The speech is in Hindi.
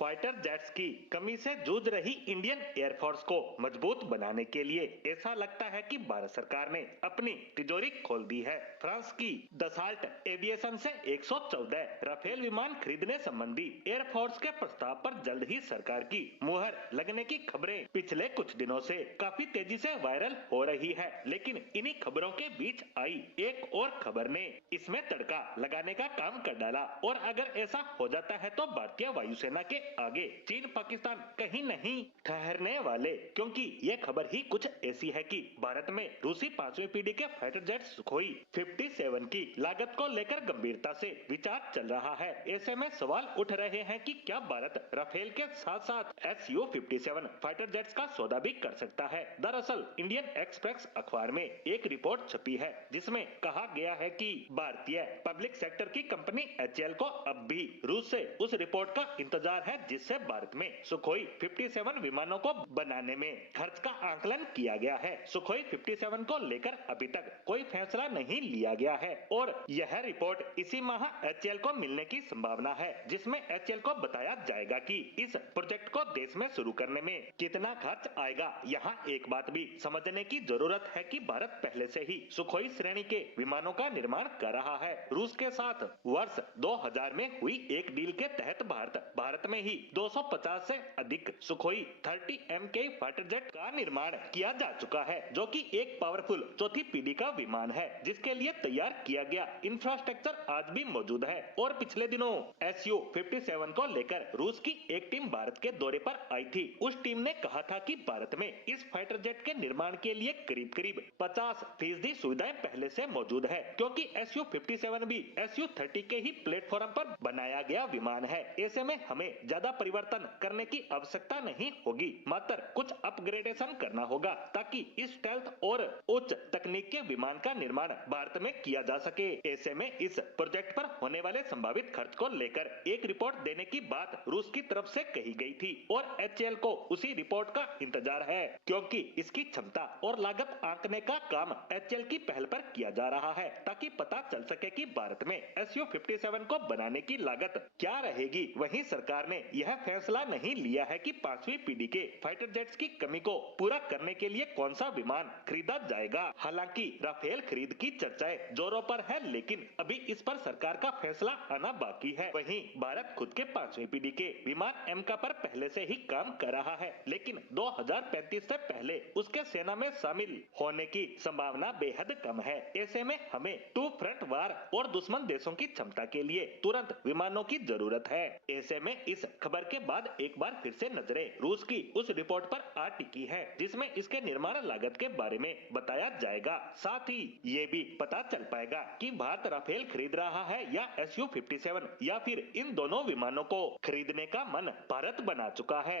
फाइटर जेट्स की कमी से जूझ रही इंडियन एयरफोर्स को मजबूत बनाने के लिए ऐसा लगता है कि भारत सरकार ने अपनी तिजोरी खोल दी है। फ्रांस की दसाल्ट एविएशन से 114 राफेल विमान खरीदने संबंधी एयरफोर्स के प्रस्ताव पर जल्द ही सरकार की मुहर लगने की खबरें पिछले कुछ दिनों से काफी तेजी से वायरल हो रही है, लेकिन इन्हीं खबरों के बीच आई एक और खबर ने इसमें तड़का लगाने का काम कर डाला। और अगर ऐसा हो जाता है तो भारतीय वायुसेना के आगे चीन पाकिस्तान कहीं नहीं ठहरने वाले, क्योंकि ये खबर ही कुछ ऐसी है कि भारत में रूसी 5वीं पीढ़ी के फाइटर जेट सुखोई 57 की लागत को लेकर गंभीरता से विचार चल रहा है। ऐसे में सवाल उठ रहे हैं कि क्या भारत राफेल के साथ साथ Su-57 फाइटर जेट्स का सौदा भी कर सकता है। दरअसल इंडियन एक्सप्रेस अखबार में एक रिपोर्ट छपी है जिसमें कहा गया है कि भारतीय पब्लिक सेक्टर की कंपनी HAL को अब भी रूस से उस रिपोर्ट का इंतजार है जिससे भारत में सुखोई 57 विमानों को बनाने में खर्च का आकलन किया गया है। सुखोई 57 को लेकर अभी तक कोई फैसला नहीं लिया गया है और यह रिपोर्ट इसी माह HAL को मिलने की संभावना है, जिसमें HAL को बताया जाएगा कि इस प्रोजेक्ट को देश में शुरू करने में कितना खर्च आएगा। यहाँ एक बात भी समझने की जरूरत है कि भारत पहले से ही सुखोई श्रेणी के विमानों का निर्माण कर रहा है। रूस के साथ वर्ष 2000 में हुई एक डील के तहत भारत में ही 250 से अधिक सुखोई 30 MK फाइटर जेट का निर्माण किया जा चुका है, जो कि एक पावरफुल चौथी पीढ़ी का विमान है जिसके लिए तैयार किया गया इंफ्रास्ट्रक्चर आज भी मौजूद है। और पिछले दिनों Su-57 को लेकर रूस की एक टीम भारत के दौरे पर आई थी। उस टीम ने कहा था कि भारत में इस फाइटर जेट के निर्माण के लिए करीब करीब 50% सुविधाएं पहले से मौजूद है, क्योंकि Su-57 भी Su-30 के ही प्लेटफॉर्म पर बनाया गया विमान है। ऐसे में हमें ज्यादा परिवर्तन करने की आवश्यकता नहीं होगी, मात्र कुछ अपग्रेडेशन करना होगा ताकि इस स्टेल्थ और उच्च तकनीक के विमान का निर्माण भारत में किया जा सके। ऐसे में इस प्रोजेक्ट पर होने वाले संभावित खर्च को लेकर एक रिपोर्ट देने की बात रूस की तरफ से कही गई थी और HAL को उसी रिपोर्ट का इंतजार है, क्योंकि इसकी क्षमता और लागत आंकने का काम HAL की पहल पर किया जा रहा है ताकि पता चल सके कि भारत में Su-57 को बनाने की लागत क्या रहेगी। वहीं सरकार ने यह फैसला नहीं लिया है कि 5वीं पीढ़ी के फाइटर जेट्स की कमी को पूरा करने के लिए कौन सा विमान खरीदा जाएगा। हालांकि राफेल खरीद की चर्चाएं जोरों पर है, लेकिन अभी इस पर सरकार का फैसला आना बाकी है। वहीं भारत खुद के 5वीं पीढ़ी के विमान एमका पर पहले से ही काम कर रहा है, लेकिन 2035 से पहले उसके सेना में शामिल होने की संभावना बेहद कम है। ऐसे में हमें टू फ्रंट वार और दुश्मन देशों की क्षमता के लिए तुरंत विमानों की जरूरत है। ऐसे में इस खबर के बाद एक बार फिर से नजरें रूस की उस रिपोर्ट पर आ टिकी है जिसमें इसके निर्माण लागत के बारे में बताया जाएगा। साथ ही ये भी पता चल पाएगा कि भारत राफेल खरीद रहा है या Su-57 या फिर इन दोनों विमानों को खरीदने का मन भारत बना चुका है।